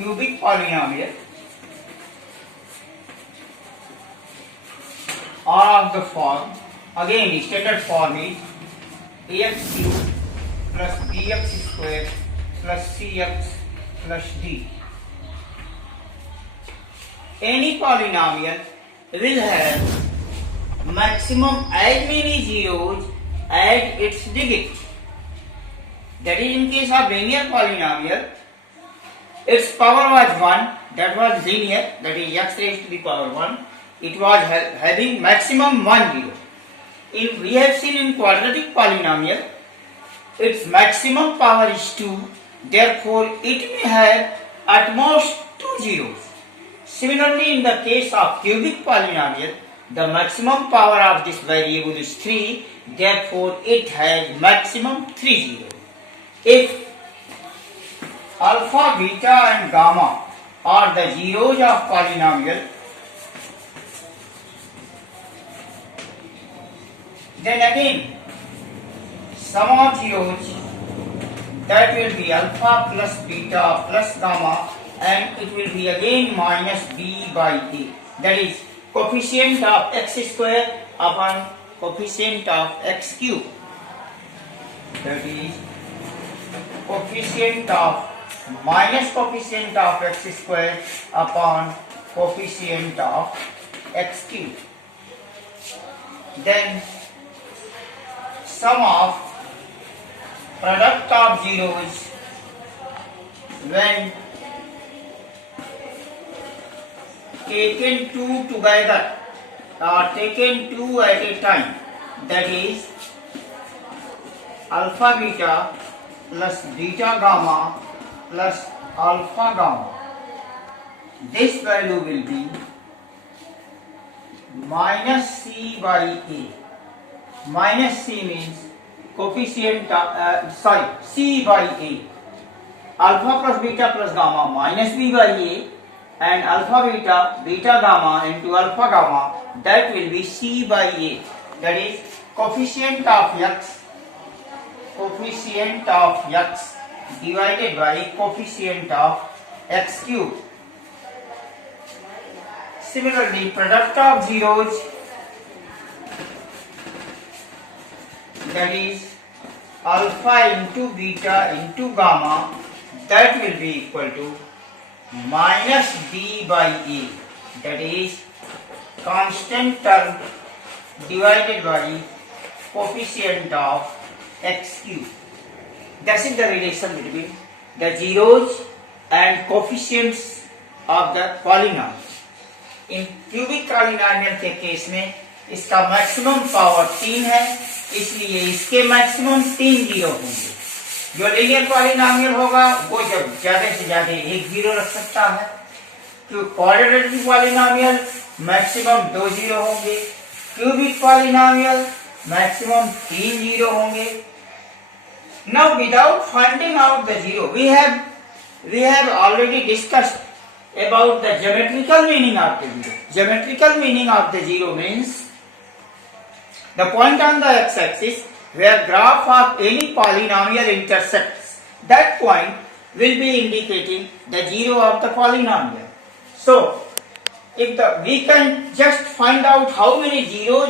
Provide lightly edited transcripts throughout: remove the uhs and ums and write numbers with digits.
cubic polynomial are of the form, again standard form is ax cube plus bx square plus cx plus d. Any polynomial will have maximum as many zeros as its digit. That is, in case of linear polynomial, its power was 1, that was linear, that is x raised to the power 1. It was having maximum 1 zero. We have seen in quadratic polynomial, its maximum power is 2, therefore it may have at most 2 zeros. Similarly, in the case of cubic polynomial, the maximum power of this variable is 3, therefore it has maximum 3 zeros. If alpha, beta and gamma are the zeros of polynomial, then again sum of zeros, that will be alpha plus beta plus gamma, and it will be again minus b by a. That is coefficient of x square upon coefficient of x cube. That is coefficient of minus coefficient of x square upon coefficient of x cube. Then sum of product of zeros when taken two together or taken two at a time, that is alpha beta plus beta gamma plus alpha gamma. This value will be minus c by a. Minus c means coefficient c by a. Alpha plus beta plus gamma minus b by a, and alpha beta, beta gamma into alpha gamma, that will be c by a. That is coefficient of x divided by coefficient of x cube. Similarly, product of zeros, that is alpha into beta into gamma, that will be equal to minus b by a. That is constant term divided by coefficient of x cube. That is the relation between the zeros and coefficients of the polynomial. In cubic polynomial के case में इसका maximum power 3 है, इसलिए इसके maximum 3 zero होंगे. जो linear polynomial होगा वो जब ज्यादा से ज्यादा 1 जीरो रख सकता है. तो क्वाड्रेटिक पॉलिनोमियल मैक्सिमम 2 जीरो होंगे. क्यूबिक पॉलिनोमियल मैक्सिमम 3 जीरो होंगे. Now, without finding out the zero, we have already discussed about the geometrical meaning of the zero. Geometrical meaning of the zero means the point on the x-axis where graph of any polynomial intersects. That point will be indicating the zero of the polynomial. So, we can just find out how many zeros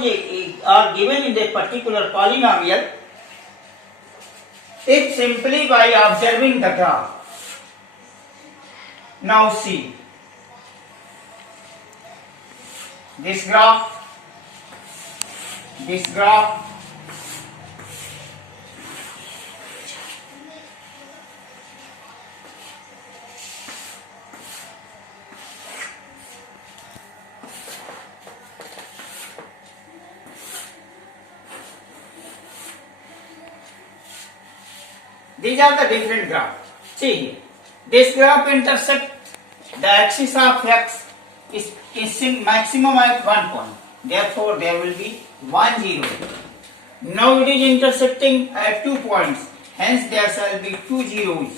are given in a particular polynomial if simply by observing the graph. Now see, this graph, these are the different graphs. See here, this graph intersects the axis of x is maximum at one point. Therefore, there will be 1 0. Now it is intersecting at 2 points. Hence, there shall be 2 zeros.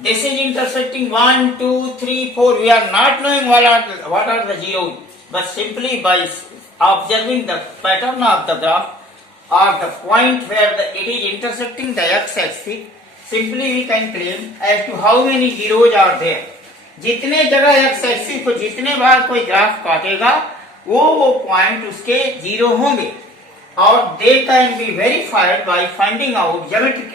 This is intersecting 1, 2, 3, 4. We are not knowing what are the zeros, but simply by observing the pattern of the graph or the point where it is intersecting the x-axis, simply we can claim as to how many zeros are there. जितने जगह x axis को जितने बार कोई graph काटेगा वो point उसके zero होंगे और they can be verified by finding out geometric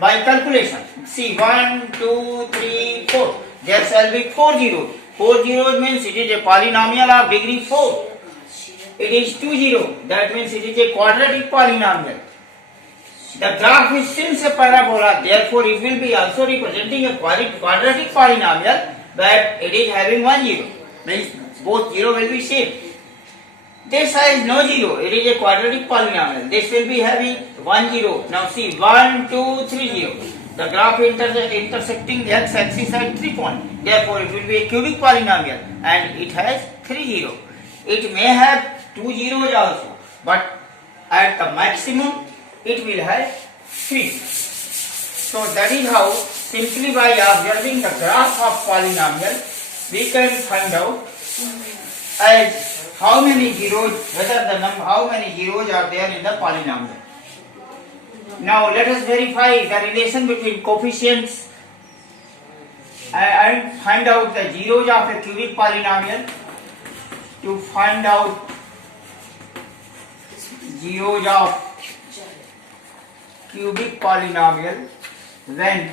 by calculation. C 1 2 3 4 there shall be 4 zeros. 4 zeros means it is a polynomial of degree 4. It is 2 0. That means it is a quadratic polynomial. The graph is since a parabola, therefore it will be also representing a quadratic polynomial, but it is having 1 0. Means both 0 will be same. This has no 0. It is a quadratic polynomial. This will be having 1 0. Now see 1 2 3 0. The graph intersecting the x-axis at 3 points. Therefore it will be a cubic polynomial and it has 3 0. It may have 2 zeros also, but at the maximum it will have 3. So that is how simply by observing the graph of polynomial we can find out as how many zeros, how many zeros are there in the polynomial. Now let us verify the relation between coefficients and find out the zeros of a cubic polynomial. To find out zeros of cubic polynomial, when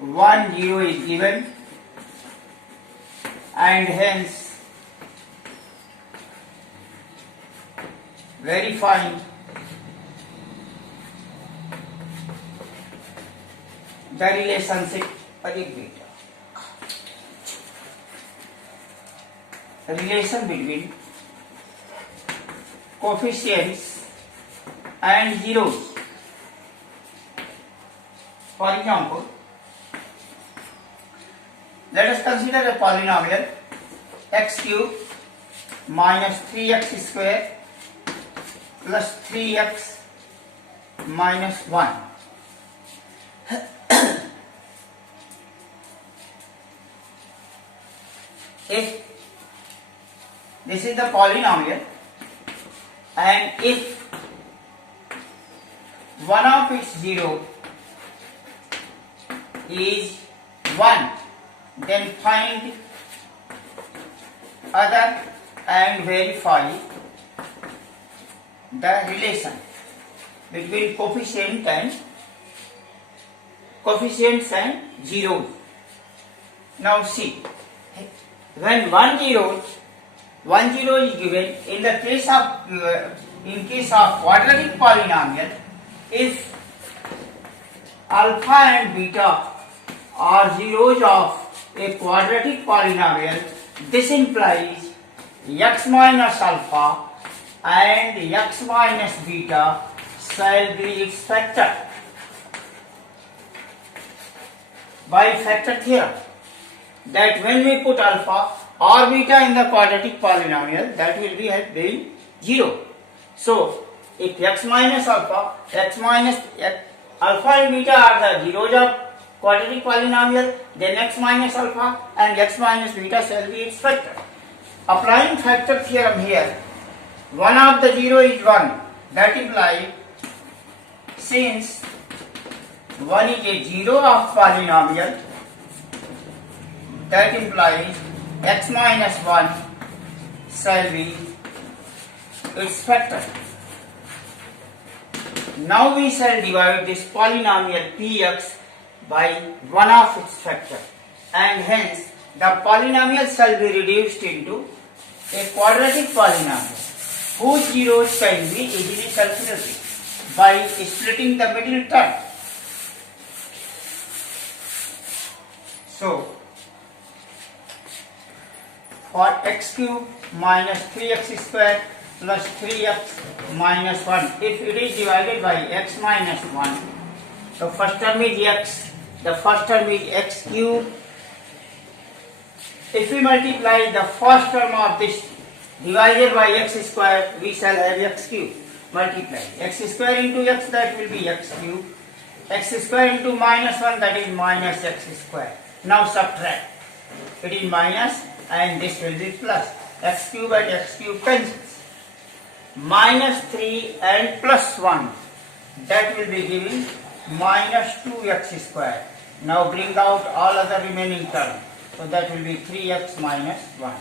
1 0 is given and hence verifying the relationship between coefficients and zeros. For example, let us consider a polynomial x cube minus 3x square plus 3x minus 1. If this is the polynomial and if one of its zero is 1, then find other and verify the relation between coefficients and zeros. Now see, when 1 0 is given in the case of quadratic polynomial, if alpha and beta are zeros of a quadratic polynomial, this implies x minus alpha and x minus beta shall be its factor by factor theorem, that when we put alpha or beta in the quadratic polynomial, that will be at being 0. So if x minus alpha and beta are the zeros of quadratic polynomial, then x minus alpha and x minus beta shall be its factor. Applying factor theorem here, one of the zero is 1. That implies, since 1 is a zero of polynomial, that implies x minus 1 shall be its factor. Now we shall divide this polynomial px by one of its factor, and hence the polynomial shall be reduced into a quadratic polynomial whose zeros can be easily calculated by splitting the middle term. So for x cube minus 3x square plus 3x minus 1, if it is divided by x minus 1, the first term is x, the first term is x cube. If we multiply the first term of this divided by x square, we shall have x cube. Multiply x square into x, that will be x cube. X square into minus 1, that is minus x square. Now subtract. It is minus and this will be plus. X cube and x cube cancels. Minus 3 and plus 1, that will be giving minus 2x square. Now bring out all other remaining terms. So that will be 3x minus 1.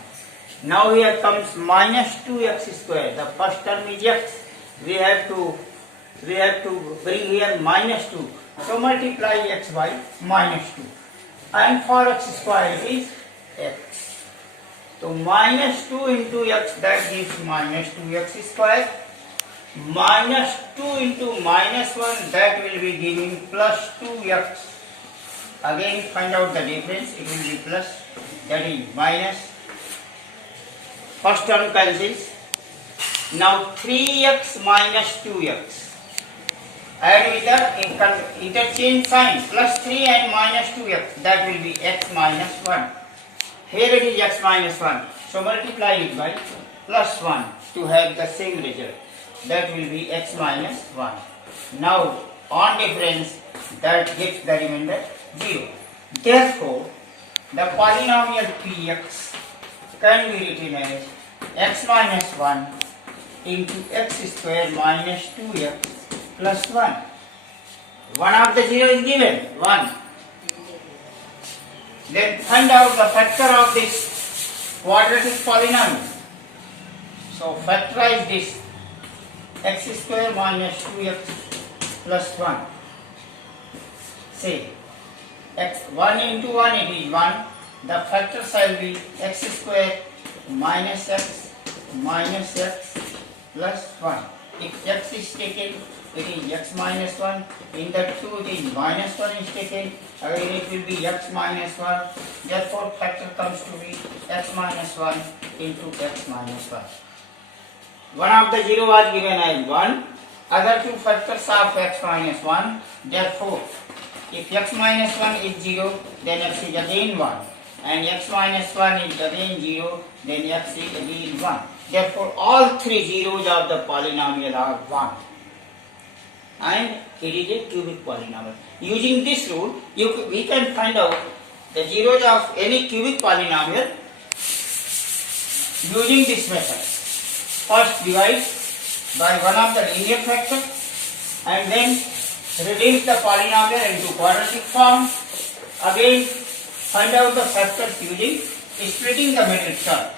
Now here comes minus 2x square. The first term is x. We have to bring here minus 2. So multiply x by minus 2. And for x square it is x. So minus 2 into x, that gives minus 2x square. Minus 2 into minus 1, that will be giving plus 2x. Again find out the difference, it will be plus, that is minus. First term cancels. Now 3x minus 2x. Add with the interchange sign, plus 3 and minus 2x, that will be x minus 1. Here it is x minus 1. So multiply it by plus 1 to have the same result. That will be x minus 1. Now on difference, that gives the remainder 0. Therefore, the polynomial px can be written as x minus 1 into x square minus 2x plus 1. One of the 0 is given, 1. Then find out the factor of this quadratic polynomial. So factorize this, x square minus 2x plus 1. Say, x 1 into 1 it is 1. The factor shall be x square minus x plus 1. If x is taken, it is x minus 1. In that 2 it is minus 1 is taken. Again it will be x minus 1. Therefore factor comes to be x minus 1 into x minus 1. One of the 0 was given as 1. Other two factors of x minus 1. Therefore, if x minus 1 is 0, then x is again 1. And x minus 1 is again 0, then x is again 1. Therefore, all three zeros of the polynomial are 1. And it is a cubic polynomial. Using this rule, we can find out the zeros of any cubic polynomial using this method. First divide by one of the linear factors and then reduce the polynomial into quadratic form. Again find out the factors using splitting the middle term.